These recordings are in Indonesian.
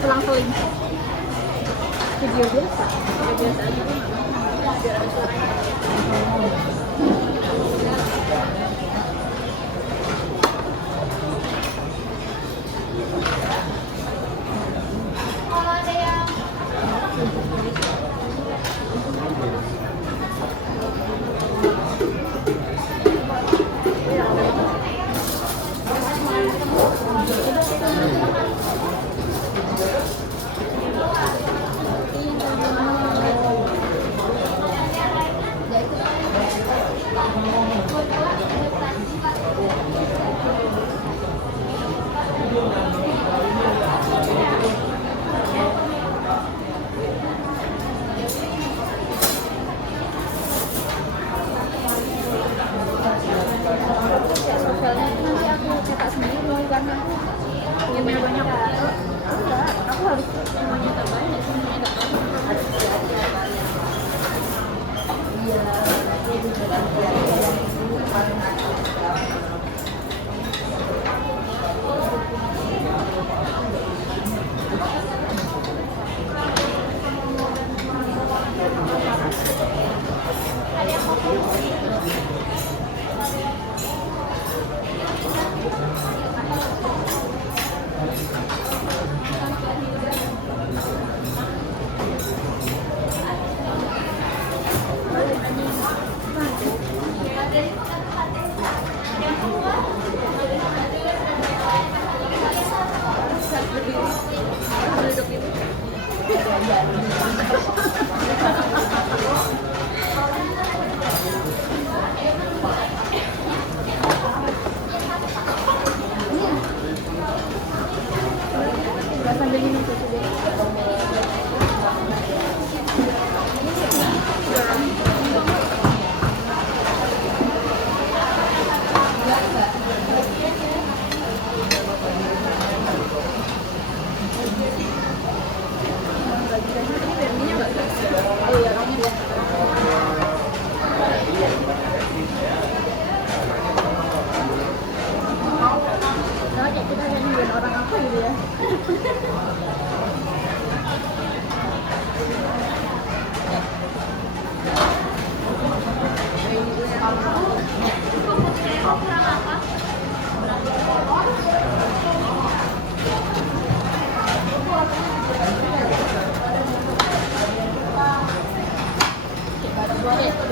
selang-seling video biasa aja biar ada suaranya.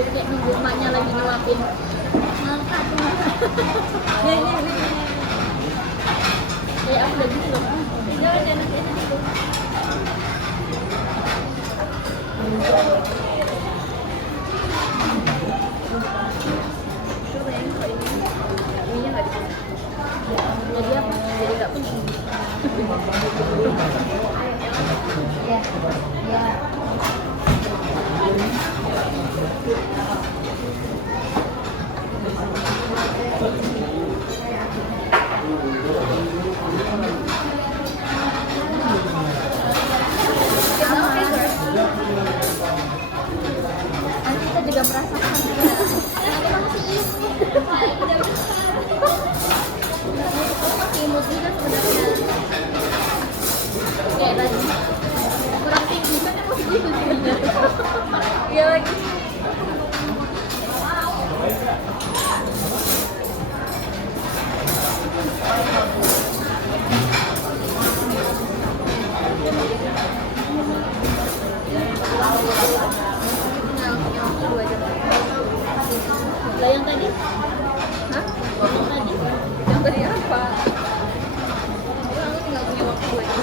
Kayak nunggu emaknya lagi nyuapin. Kayak aku udah gitu loh. Jangan dulu. Coba yang kalau ini minyak nggak dikasih. Jadi apa? Jadi nggak penting. Ya, ya. Nanti kita juga merasakan masih imut juga sebenarnya kayak tadi kurang tinggi kan emosi gitu sih. Iya lagi lah yang tadi? Hah? Yang tadi? Yang tadi apa? Aku tinggal punya waktu lagi.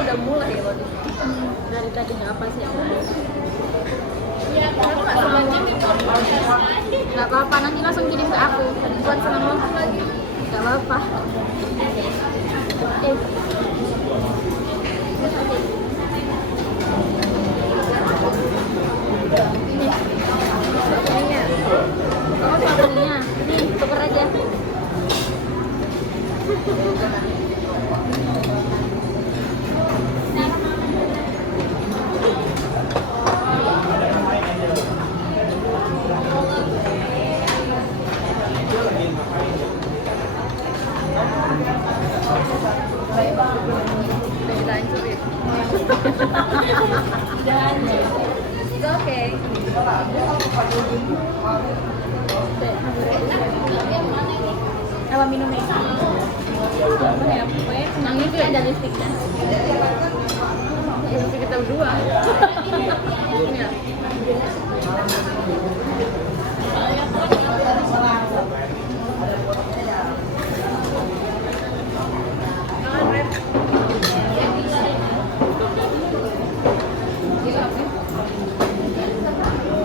udah mulai ya waktu itu. Dari tadi nggak apa sih? Aku nggak senang. Nggak apa-apa, nanti langsung kirim ke aku. Buat senang waktu lagi. Nggak apa-apa. Ini. Ininya. Oh, sabunnya. Nih, tuker aja. It's okay. Apa minumnya? Yang itu ada lipstiknya. Lipstik kita berdua. Ini ya.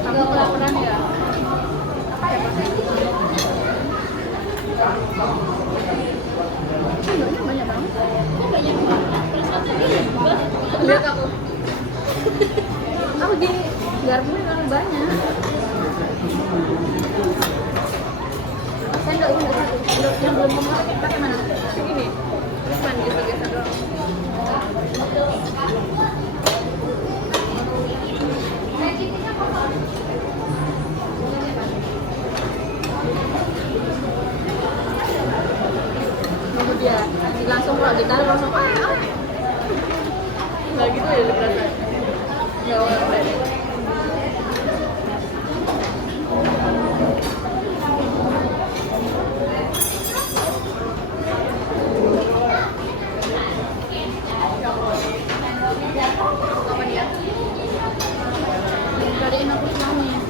Kamu kelaparan ya? Banyak banget. Lihat aku. Aku gini, garamnya kan banyak. Saya nggak ini satu. Yang belum memakai pakai mana? Ini. Cuma geser-geser doang. Dia langsung kalau ditaruh langsung nggak gitu ya berasa nggak apa-apa deh. Apa dia? Cariin aku selangnya.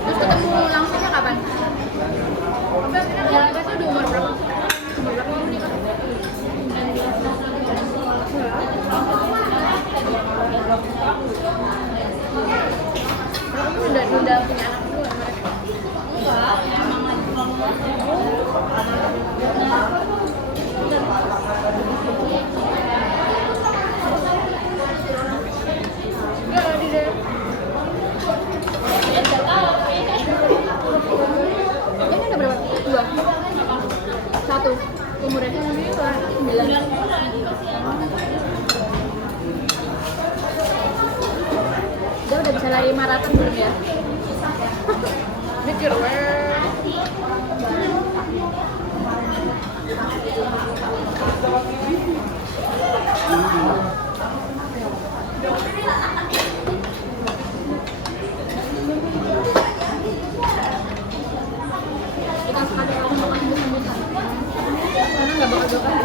Terus ketemu langsungnya kapan? Yang itu di umur berapa? Umur berapa kamu nikah? Kamu udah punya anak dulu mereka? Enggak, ini ada berapa? 2? 1 umurnya 9. Dia udah bisa lari maraton belum ya? Mikir kita sekali kalau mau nyebut-nyebutan karena nggak bakal dua kali.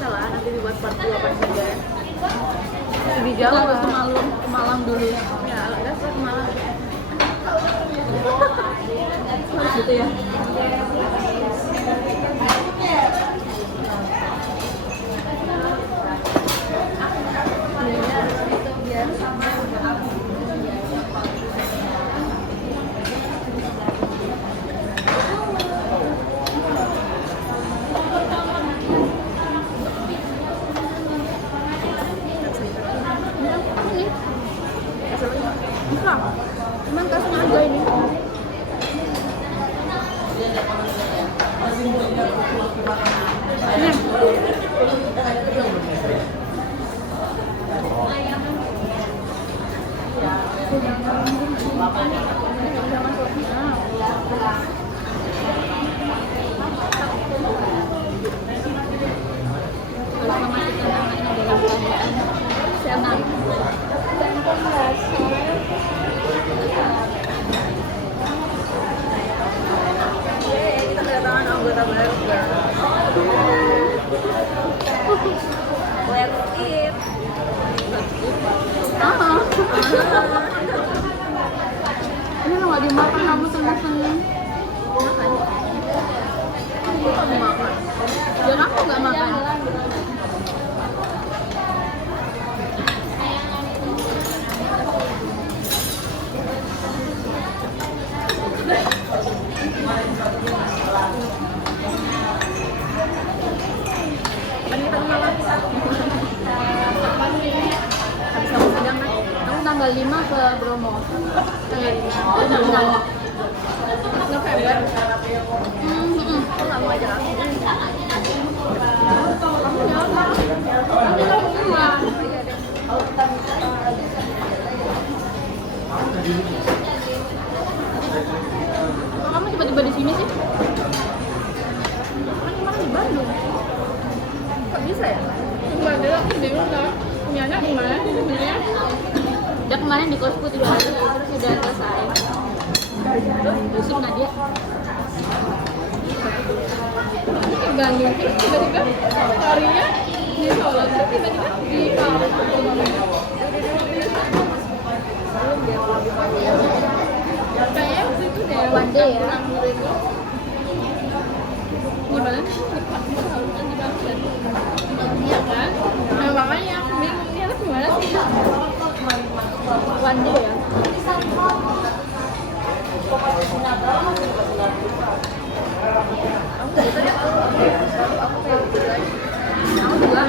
Salah, nanti dibuat part 2 part 3 ya. Lebih jauh lah. Ke Malang dulu. Ya, agak ke Malang. Harus gitu ya. Bisa. Cuman kasih aja ini. Ini. Senang. Kita kedatangan anggota baru. Let's eat. Ini lo nggak dimakan, kamu seneng-seneng. Aku nggak dimakan. Dan aku nggak makan. Kan kita kenalan. Habis kamu sidang kan? Kamu tanggal 5 ke Bromo. Tanggal 5. November. Kok nggak mau ajak aku? Nanti kamu semua. Kok kamu tiba-tiba di sini sih? Kan kemarin di Bandung. Kok bisa ya? Bandung aku bingung kan. Punyanya gimana sih sebenarnya? Udah kemarin di kosku 3 hari, terus udah selesai. Terus Nadia. Di Bandung terus tiba-tiba harinya di Solo, terus tiba-tiba di Palu. Kayaknya waktu itu deh one day ya. Gimana sih? Iya kan? Nah makanya aku bingung nih harus gimana sih? One day ya? Aku juga.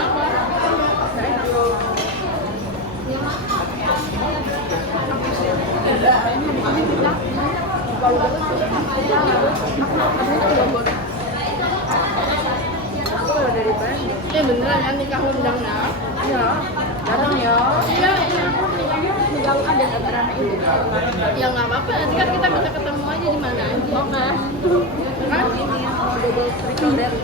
Beneran ya nikah undang ya? Iya. Datang ya? Iya. Kalau ada acaranya itu. Ya nggak apa-apa. Nanti kan kita bisa ketemu aja di mana aja. Oke. Kan ini mau double triple date.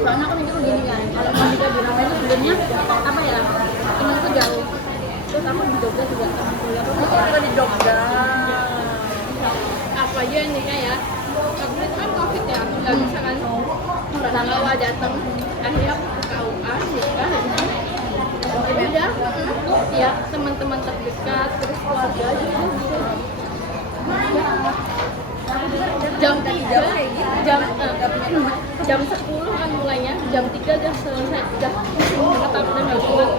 Soalnya aku mikir gini kan. Kalau mau nikah di Ramai itu sebenarnya apa ya? Temanku jauh. Terus aku di Jogja juga teman kuliah. Aku juga di Jogja. Apa aja nikah ya? Waktu itu kan COVID ya, nggak bisa kan. Pertama datang, akhirnya aku ke KUA, nikah. Udah, ya teman-teman terdekat, terus keluarga juga gitu. Jam 10 kan mulainya, jam 3 udah selesai, udah tetap dan nggak kuat.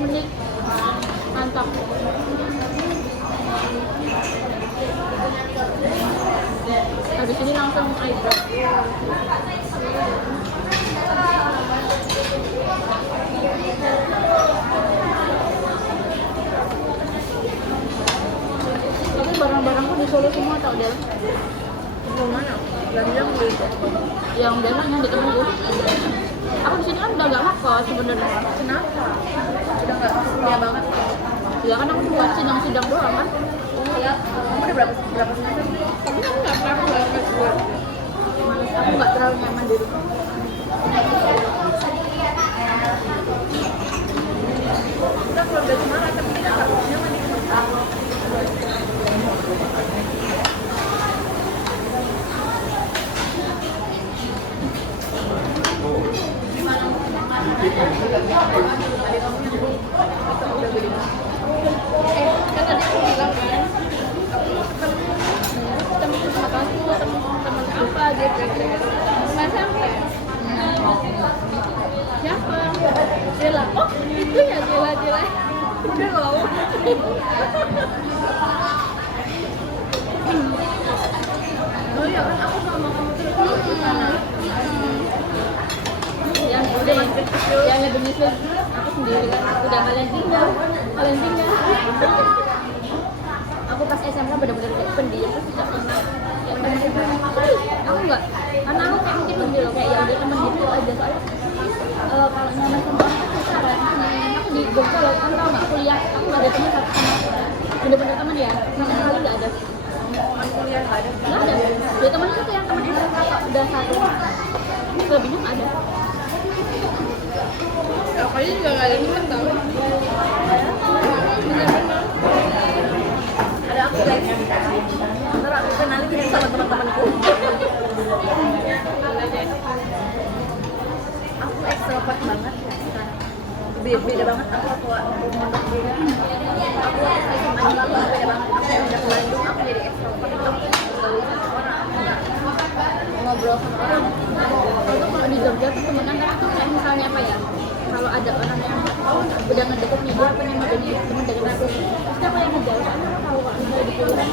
Menit mantap. Habis ini langsung eyebrow. Tapi barang-barangku di Solo semua tau Del. Di mana? Yang beli. Yang Del yang di temenku. Aku di sini kan udah gak ngekos sebenarnya. Kenapa? Udah gak setia banget. Ya kan aku cuma sidang-sidang doang kan. Iya. Kamu udah berapa semester? Tapi kamu gak pernah banget buat. Aku gak terlalu nyaman di rumah. Kita keluarga Semarang tapi kita gak nyaman di rumah. Kan tadi aku bilang kan aku ketemu teman apa gitu teman sampai siapa Jela, oh itu ya Jela udah loh. Oh iya kan aku sama kamu terus di sana. Yang udah yang lebih nyusul aku sendiri kan udah kalian tinggal aku pas SMA benar-benar kayak pendiam terus tidak pernah aku enggak karena aku kayak mungkin lebih loh kayak ya udah temen gitu aja soalnya kalau nyaman sama orang kan pacaran aku di Jogja loh kan tau nggak kuliah aku nggak ada teman satu sama bener-bener teman ya sama sekali nggak ada kuliah nggak ada ya teman itu yang teman SMA udah satu lebihnya nggak ada. Kalian juga nggak ada teman tau bener-bener ada aku guys ntar aku kenalin ini sama teman-temanku aku extrovert banget ya sekarang beda banget aku waktu mondok beda aku waktu SMA juga aku beda banget aku udah ke Bandung aku jadi extrovert aku gaul sama orang aku nggak ngobrol sama orang itu kalau di Jogja tuh temenan tapi tuh kayak misalnya apa ya kalau ada orang yang udah ngedeket nih dia pengen jadi temen deket aku pasti aku yang ngejauh soalnya aku tahu kalau misalnya di kuliah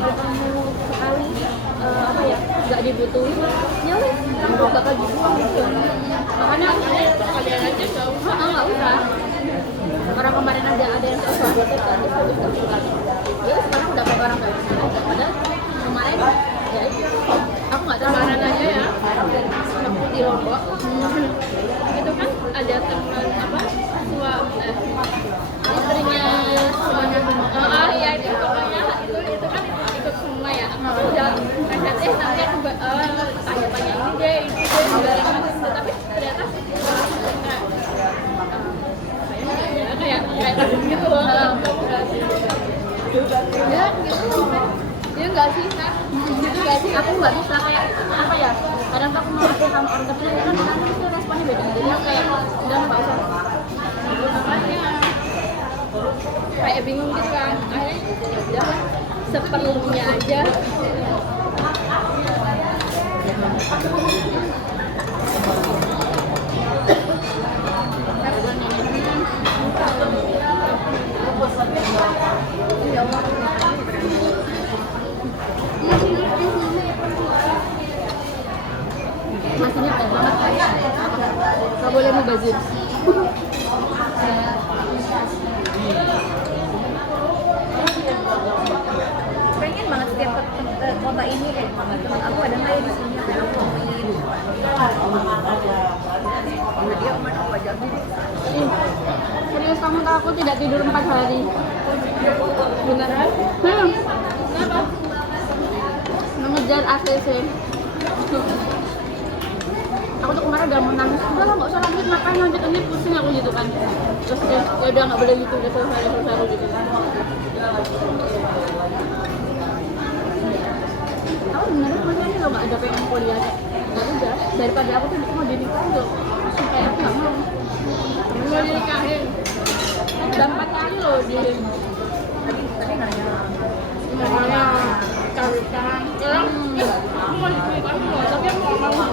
kalau kamu sekali apa ya nggak dibutuhin ya wes kamu bakal dibuang gitu makanya kalian aja nggak usah orang kemarin ada yang terus banget kan terus habis itu ya sekarang udah kayak orang baik aja padahal kemarin ya aku nggak tahu kemarin aja ya waktu di Lombok itu kan ada teman apa istrinya semuanya iya itu pokoknya itu kan ikut semua ya aku udah nanti aku tanya-tanya ini deh segala macam tapi ternyata kayak gitu loh ya gitu ya nggak sih gitu nggak sih aku nggak bisa kayak apa ya kadang aku mau aku sama orang tapi kan itu responnya beda jadi aku kayak udah nggak usah makanya kayak bingung gitu kan akhirnya ya seperlunya aja masihnya banyak banget nggak boleh mubazir pengen banget setiap kota ini teman aku ada nggak ya di sini yang aku ngomongin dia kemana aku aja serius kamu tahu aku tidak tidur 4 hari beneran? Kenapa? Mengejar ACC aku tuh kemarin udah mau nangis udah lah nggak usah lanjut ini pusing aku gitu kan terus ya udah nggak boleh gitu selesai aku gitu aku beneran makanya lo nggak ada pengen kuliah nggak udah daripada aku tuh mau dinikahin loh supaya aku nggak mau dinikahin udah 4 kali loh di tadi nanya carikan aku mau dinikahin loh tapi aku nggak mau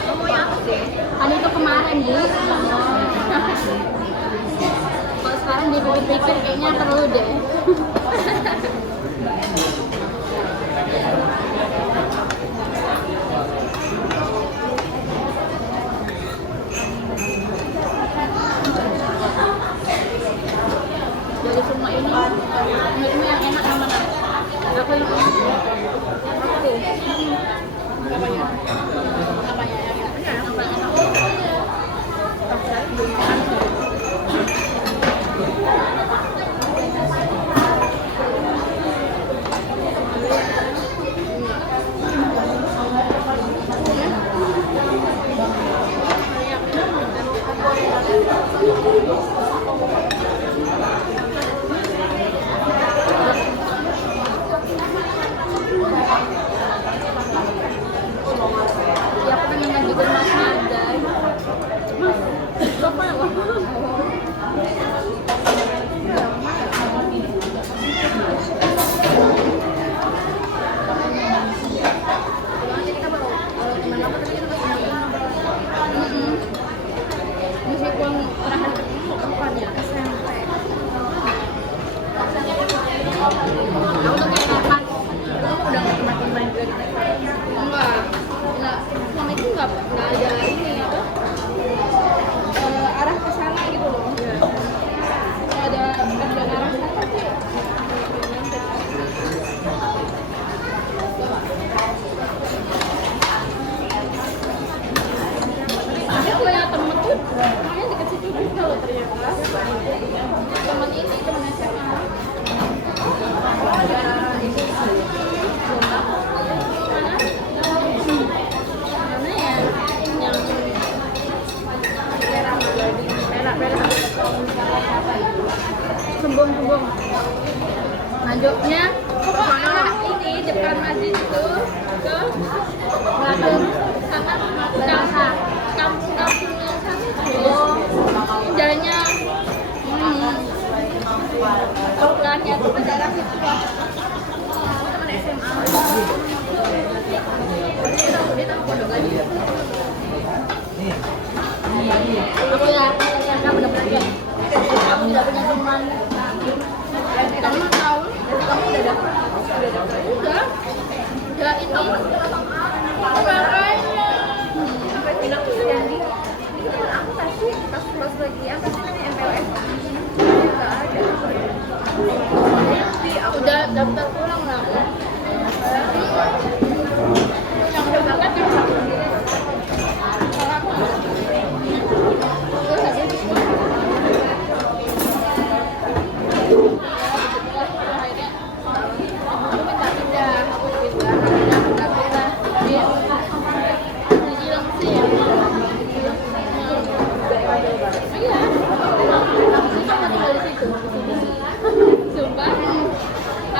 kamu yang apa sih? Kan itu kemarin di kalau sekarang dipikir-pikir kayaknya perlu deh dari semua ini yang enak sama aku yang apanya yang enak ya aku pengen lanjutin masnya aja mas apa ya meskipun terakhir ketemu kapan ya SMP aku tuh kayak kapan aku udah Sembung. Lanjutnya ini depan masjid itu ke belakang sana kampung yang sana. Oh, jalannya bukannya itu ke daerah situ. Teman SMA. Dia tahu pondok lagi. Aku ya, kamu udah belajar. Kamu tidak punya teman. Kamu tahu? Kamu udah dapat? Udah itu. Makanya. Sampai bilang jadi. Ini kan aku pasti pas lagi apa sih namanya MPLS. Nggak ada. Udah daftar pulang lah. Yang udah berangkat kan sama sendiri. Terus habis itu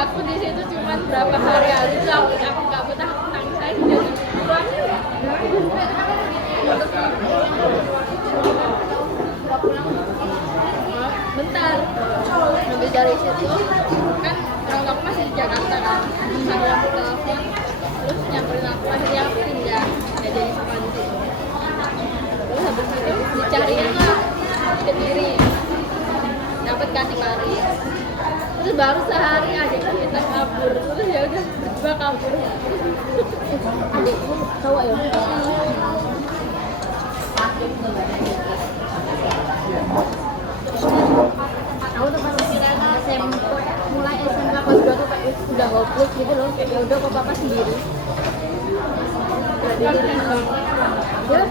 aku di situ cuma berapa hari aja, aku nggak betah tentang saya jadi bentar habis dari situ kan orang aku masih di Jakarta kan saya aku telepon terus nyamperin aku akhirnya aku pindah nggak jadi sama di situ terus habis itu dicariin lah ke diri dapat kasih kari terus baru sehari aja kita kabur terus ya udah berdua kabur adikku cowok ya aku tuh pas SMP mulai SMK kelas 2 tuh kayak udah hopeless gitu loh ya udah kok papa sendiri ya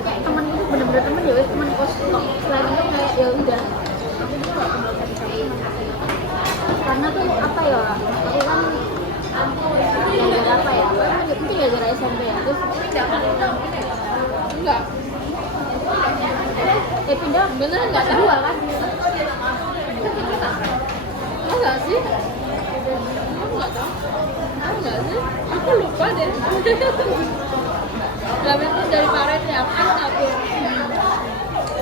kayak temen itu bener-bener temen ya temen kos kok selain itu kayak ya udah karena tuh apa ya aku kan gara-gara apa ya mungkin gara-gara SMP ya terus enggak pindah bener nggak kedua kan enggak sih aku nggak tahu enggak sih aku lupa deh tapi itu dari Paret ya aku kan kabur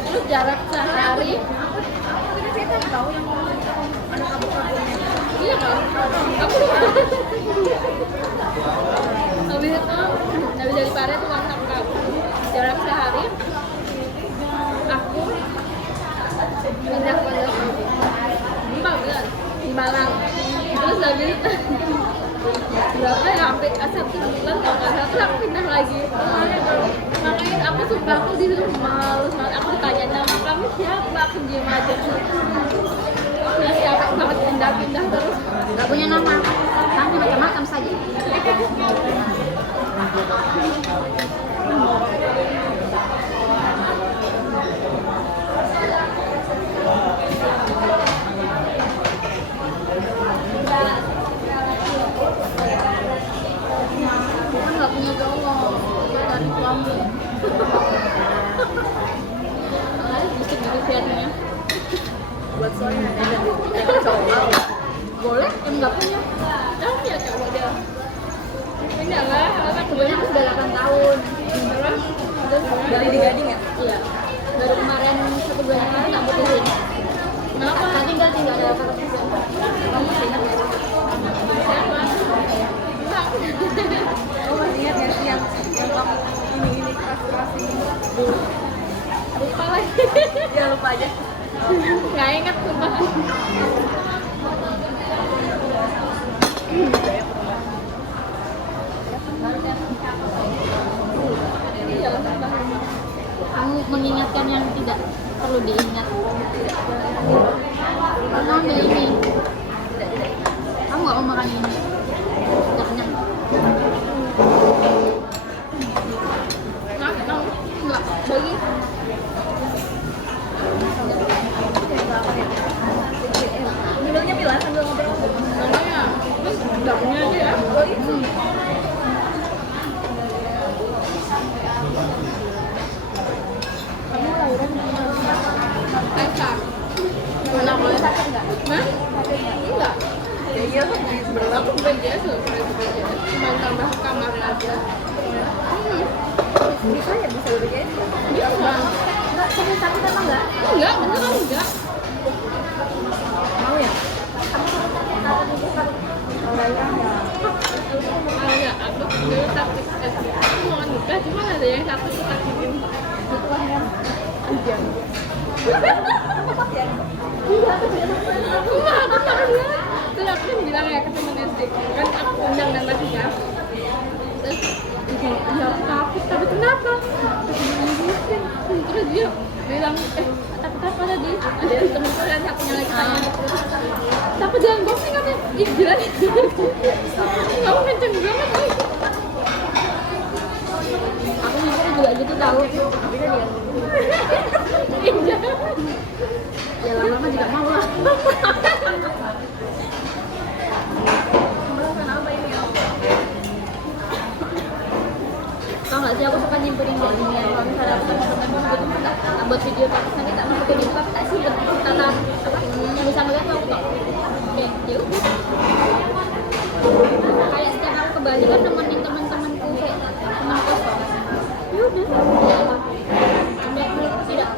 terus jarak sehari aku cerita tahu yang ada kabur-kaburnya iya kan aku lupa habis itu dari Paret tuh aku kabur jarak sehari aku pindah ke pondok di Malang terus habis itu berapa ya sampai 1 bulan kalau nggak salah terus aku pindah lagi makanya aku sumpah aku di situ malu banget aku ditanya nama kamu siapa aku diem aja nah capek banget pindah-pindah terus nggak punya nama kan macam-macam saja kan nggak punya cowok dari suami bisik gitu siatnya buat soalnya ada cowok boleh yang nggak punya tapi ya cowok dia enggak lah karena kebetulan aku sudah 8 tahun terus dari di Gading ya iya baru kemarin 1 bulan yang lalu tak putusin kenapa tinggal ada kata putusin kamu masih ingat ya siapa oh masih ingat ya yang kamu ini keras lupa lagi ya lupa aja nggak ingat sumpah kamu mengingatkan yang tidak perlu diingat kamu ambil ini kamu nggak mau makan ini nggak kenyang nggak bagi bilangnya bilang sambil ngobrol namanya terus nggak punya aja ya kamu lahiran Kaisar. Mana boleh sakit nggak? Nah? Aku BPJS loh, BPJS cuma tambah kamar aja. Bisa ya, bisa BPJS? Bisa. Enggak, sakit sakit apa enggak? Enggak, beneran enggak. Mau ya? Ada aku dulu takut aku mau nikah cuma ada yang takut sakitin Itu kan yang panjang. iya, aku juga Aku takut banget. Terus aku kan bilang ya ke temen SD kan aku undang dan lagi ya. Terus dia ya aku takut, tapi kenapa? Terus dia bilang takut apa tadi? Ada temenku kan satunya lagi tanya takut jalan boxing katanya. Ih gila nih. Kamu kenceng banget nih. aku mikirnya juga gitu tahu. Tapi kan dia Iya. ya lama-lama juga mau lah. Kenapa ini ya? Tau nggak sih, aku suka nyimpenin kayak gini ya. Kalau misalnya aku kan buat buat video tapi nanti tak mau video tapi tak simpen tata apa yang bisa ngeliat tuh aku tau. Oke, yuk. Kayak setiap aku ke Bali kan nemenin teman-temanku kayak teman kos tau. Ya udah. Ada klik tidak.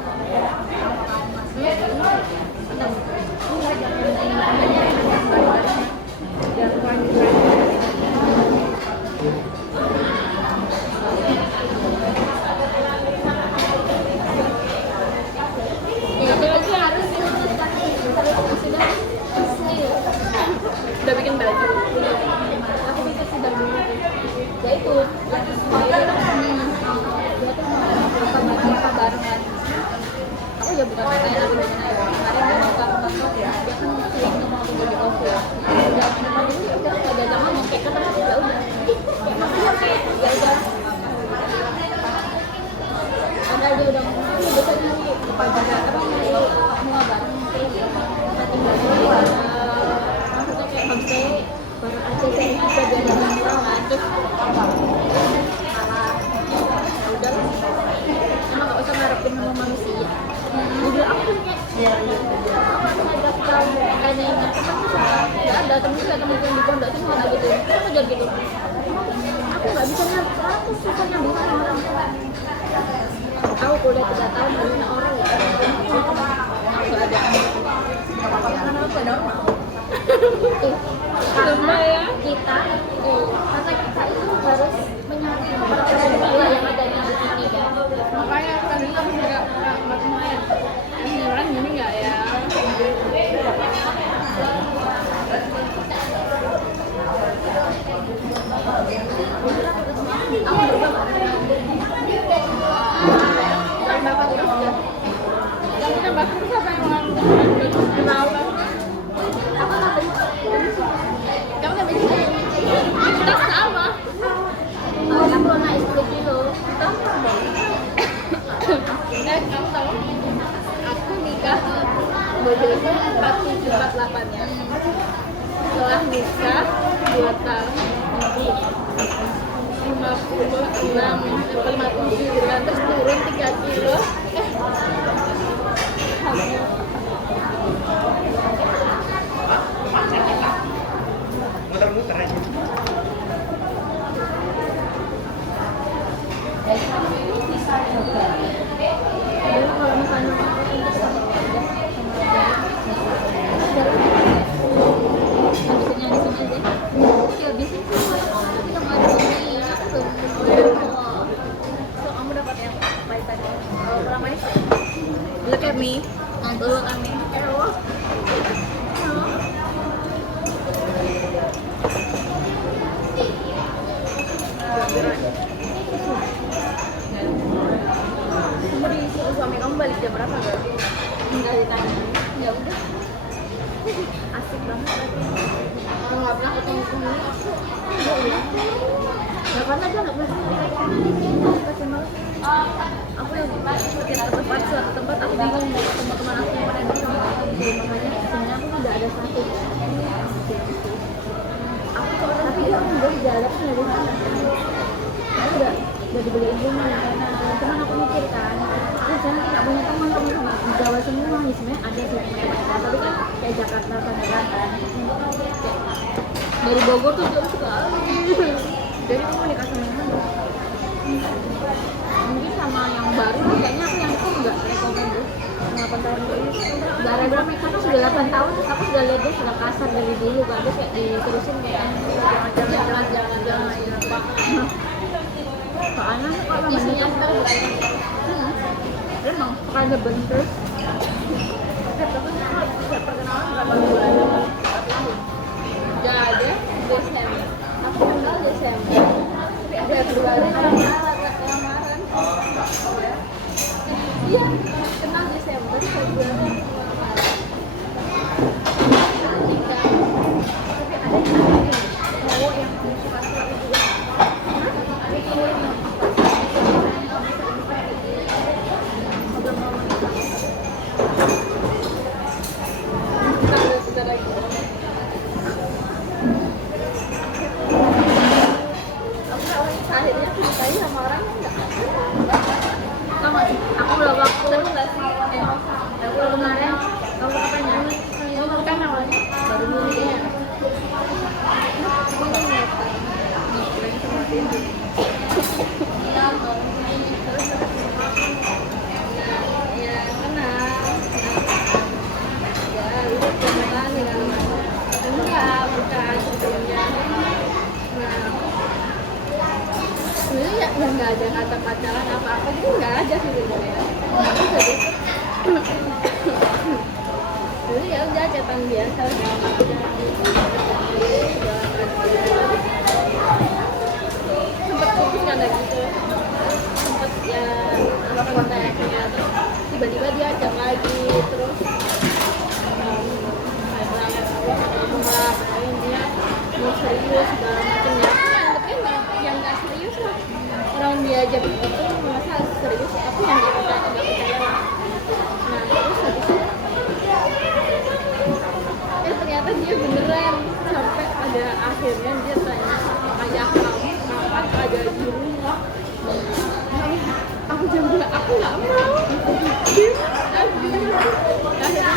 Udah bikin baju. Aku bisa sih dari dulu. Ya itu, dia tuh mau barengan. Aku ya bukan kayak aku dengan ayah. Kemarin dia mau kantor ya, dia kan sering mau aku jadi office. Udah main dulu ya udah nggak ada zaman mau kayak kan ya udah. Kayak maksudnya kayak ya udah. Karena dia udah mau besok nyari pajak apa mau bareng terus kita tinggal di maksudnya kayak homestay bareng aja sih kita biar ada murah terus malah ya udah lah emang nggak usah ngarepin sama manusia jadi aku tuh kayak aku ngajak tahu kayaknya ingat nggak ada temen yang di pondok tuh nggak gitu aku jadi gitu aku nggak bisa nyambung aku susah nyambung sama orang tahu kuliah 3 tahun harusnya orang ya aku ada Lomba ya. kita karena kita itu harus menyatu orang yang adanya di sini kan Makanya tadi aku juga buat main. Ini orang gini nggak ya? aku juga Tambah terus ya. Kamu tambah terus apa yang mau kenal? apa namanya Kamu tambah kita sama. aku naik 10 kilo Kamu tahu? Aku nikah bojoku 4748 ya. Setelah nikah 2 tahun 56 57 gitu kan, terus turun 3 kilo. Muter-muter aja. jadi kalau misalnya aku untuk sama keluarga habisnya di sini aja ya habisin sih kita mau ada ini So, kamu dapat yang pahit-pahit. Kalau kurang manis, look at me look at me. Kamu disuruh suami kamu balik jam berapa gak? enggak ditanya ya udah Asik banget. Orang nggak pernah ketemu penghuni. ya karena dia nggak pernah kasih malu Aku yang setiap ke tempat suatu tempat aku bingung mau ketemu teman aku yang mana di makanya sebenarnya aku tidak ada satu tapi dia udah jalan dari sana aku udah dibeliin rumah cuman aku mikir kan saya nanti nggak punya teman-teman sama di Jawa semua nih sebenarnya ada sih teman-teman tapi kan kayak Jakarta Tangerang kan Dari Bogor tuh jauh sekali. Jadi kamu nikah sama yang mana? Mungkin sama yang baru lah, kayaknya aku yang itu enggak rekomen deh. 8 tahun dulu. Gak rekomen, karena sudah 8 tahun aku sudah lihat dia sudah kasar dari dulu kan, terus kayak diterusin kayak jangan soalnya kalau isinya ntar dia emang rada bener. Perkenalan berapa bulan? 4 tahun. Gak ada Desember, aku kenal Desember Februari lamaran. Iya, kenal Desember Februari lamaran. Nikah. Cowok yang kamu suka juga. Ada cowok yang kamu udah mau nikah. Bentar lagi. Akhirnya aku nikahin sama orang enggak. Sama aku udah waktu enggak sih? Aku kemarin kamu kapan ya? Kamu kan awalnya baru mulai ya. Ya kenal. Ya udah kenalan dengan bukan sebelumnya. Sebenarnya ya nggak ada kata pacaran apa-apa gitu, nggak ada sebenarnya. Dulu ya udah chatan biasa segala macam. Sempet putus kan gitu, sempet ya apa kontaknya, terus tiba-tiba dia ajak lagi, terus dia mau serius segala macam ya. Tapi yang nggak serius lah, orang dia ajak itu masa serius, aku yang nggak percaya lah. Nah terus habis itu ternyata dia beneran, sampai pada akhirnya dia tanya ayah kamu kapan ada di rumah. Aku jam bilang aku nggak mau. Akhirnya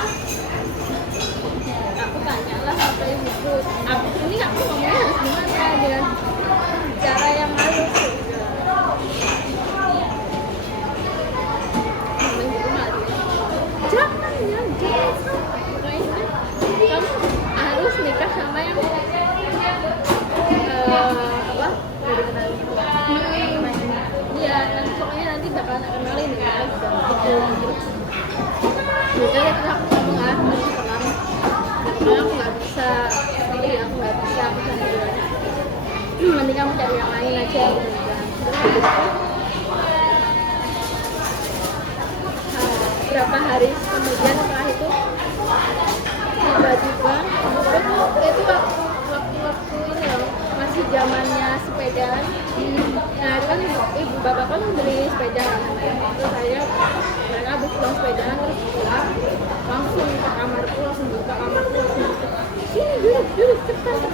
aku tanya lah apa yang itu. Ini aku ngomongnya harus gimana dengan cara yang halus gitu. Jangan ya, pokoknya kamu harus nikah sama yang apa? Iya, nanti pokoknya nanti bakal kenalin ya. Jadi aku ngomong harus kenal. Karena aku nggak bisa, aku nggak bisa, aku sendirian. Nanti kamu cari yang lain aja gitu kan. Berapa hari kemudian setelah itu tiba-tiba itu waktu ini loh, masih zamannya sepedaan. Nah itu kan ibu bapak kan beli sepeda, terus mereka habis pulang sepedaan terus pulang langsung ke kamarku, langsung buka kamarku, sini duduk cepat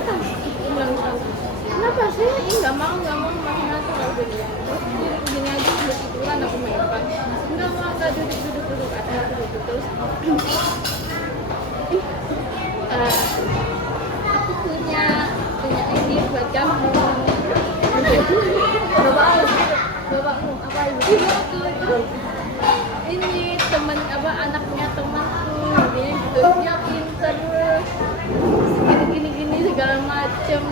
bilang kenapa sih ini nggak mau makan nasi kalau gini, terus gini aja udah tiduran aku makan nggak mau, nggak duduk ada duduk terus aku punya ini buat kamu. Bapakmu apa ini? Ini teman apa anaknya temanku, dia gitu, dia pinter, gini segala macem.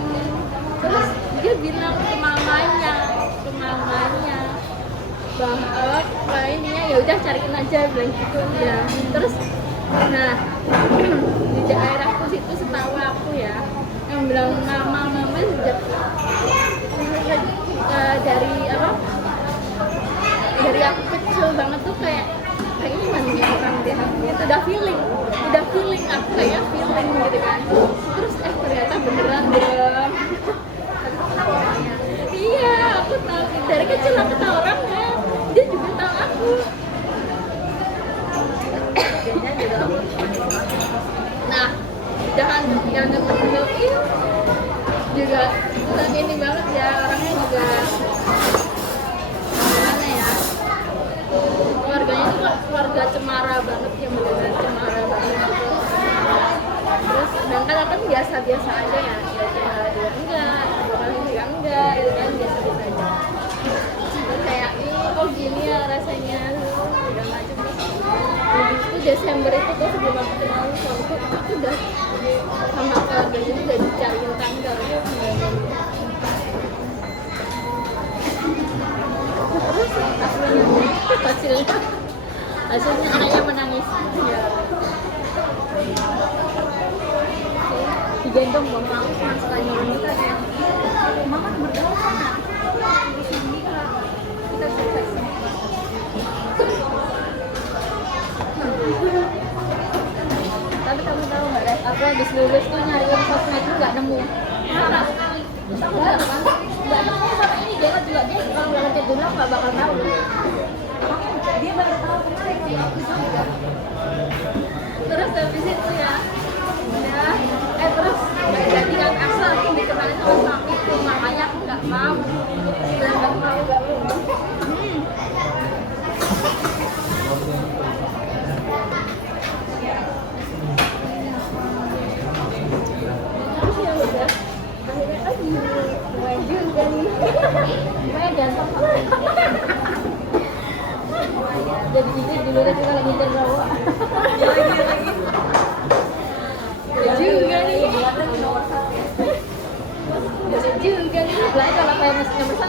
Terus dia bilang ke mamanya bahwa ininya ya udah cariin aja, bilang gitu ya. Terus nah di daerahku situ setahu aku ya, yang bilang mama sejak dari apa, dari aku kecil banget tuh kayak ini mana orang dia gitu, udah feeling aku kayak feeling gitu kan. Terus ternyata beneran dong. Iya, aku tahu dari kecil, aku tahu orangnya, dia juga tahu aku. Nah, jangan ngebetuin juga ini banget ya, orangnya juga gimana ya, keluarganya itu keluarga cemara banget ya, beneran cemara banget. Terus sedangkan aku biasa aja ya, Desember itu tuh sebelum aku kenal suamiku aku udah sama keluarganya udah dicariin tanggal ya. Terus hasilnya anaknya menangis ya. Digendong dong mau sekali kita kayak mama berdoa sana kita sukses. Tapi kamu tahu nggak Res, aku habis lulus tuh nyariin sosmed tuh nggak nemu sama sekali. Terus aku bilang kan nggak nemu sama ini dia kan juga dia kalau nggak ngecek dulu nggak bakal tahu. Dia baru tahu kemarin kalau aku juga. Terus habis itu ya terus jadi kan Axel lagi dikenalin sama suamiku, makanya aku nggak mau bilang nggak mau. Terus ya udah akhirnya lumayan juga nih lumayan ganteng jadi jujur dulu deh kita lagi terbawa lagi juga nih bisa juga nih apalagi kalau kayak masih nomor 1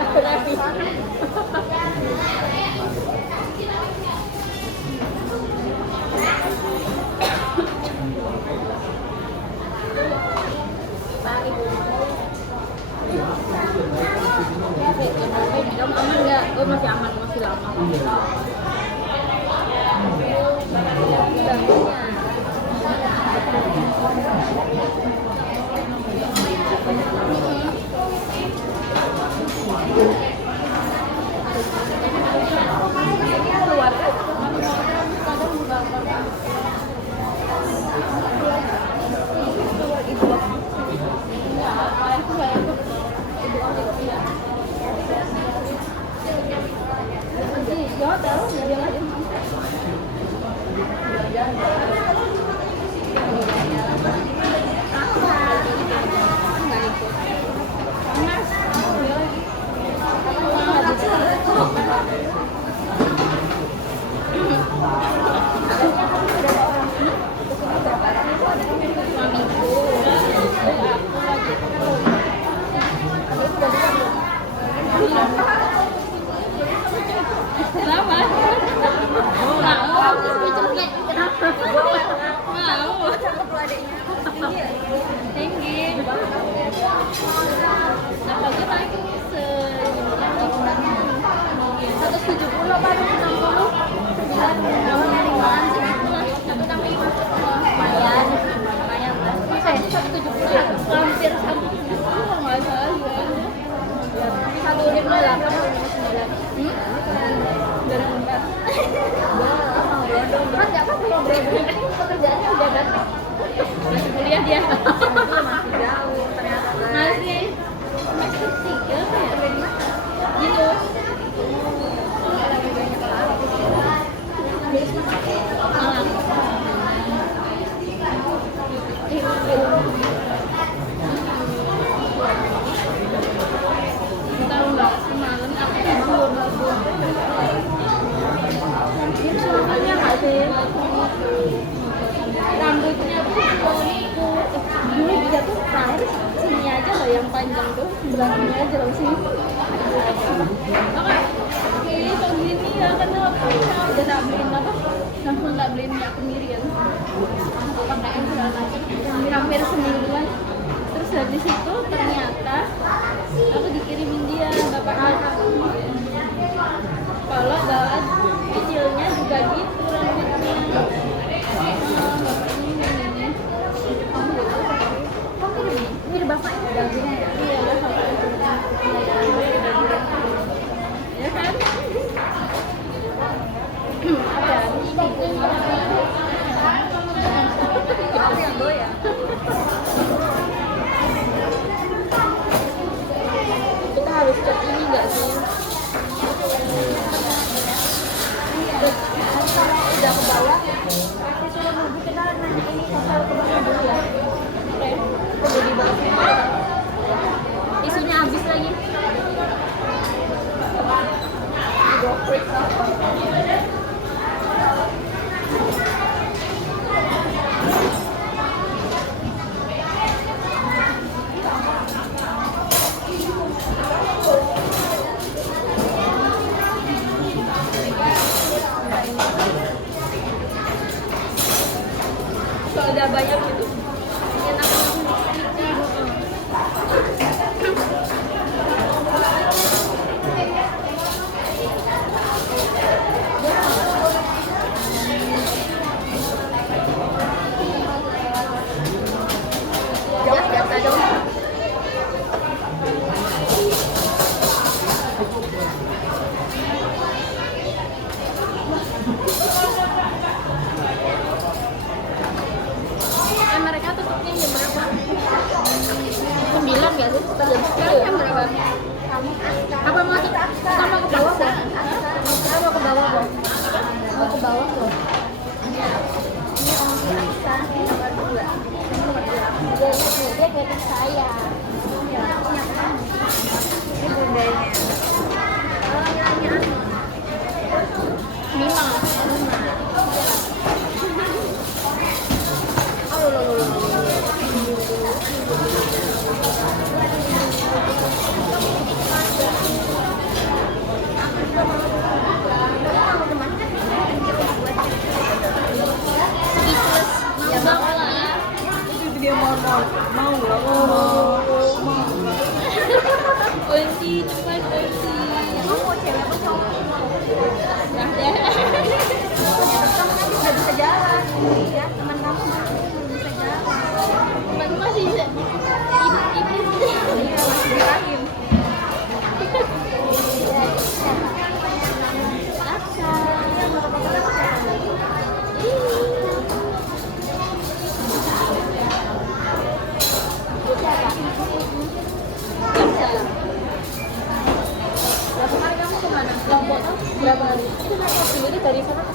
aku Raffi tarik kamu aman nggak? Oh masih aman, masih lama pekerjaannya udah datang masih kuliah dia masih jauh ternyata masih semester 3 kayak gitu tahu nggak semalam aku tidur suaranya nggak sih rambutnya tuh suamiku dulu dia tuh terakhir sini aja loh yang panjang tuh sebelah sini aja loh sini ini kok gini ya kenapa udah tak beliin apa langsung tak beliin minyak kemirian aku pakaian hampir semingguan terus habis itu ternyata aku dikirimin dia bapak aku kalau bawa kecilnya juga gitu rambutnya ini bapaknya iya ya kan kita harus cek ini nggak sih udah ke bawah suruh nunggu kita nanya ini hotel ke bawah dulu ya oke udah di bawah kita dong. Mereka tutupnya jam berapa? 9 ya sih? Jam berapa? Apa mau kita mau ke bawah kok? Mau ke bawah kok? Mau ke bawah kok? Ini Aksa, nomor 2. Dia ngeliatin saya. Ini bundanya. Mima. Dia mau lah. Kunci cepat kunci. Kamu mau cewek apa cowok? Nah ya. Kamu kan udah bisa jalan, ya teman kamu belum bisa jalan. Teman masih bisa. Iya masih bilangin. Berapa hari kamu kemana? Lombok tuh berapa hari? Itu naik mobil dari sana ke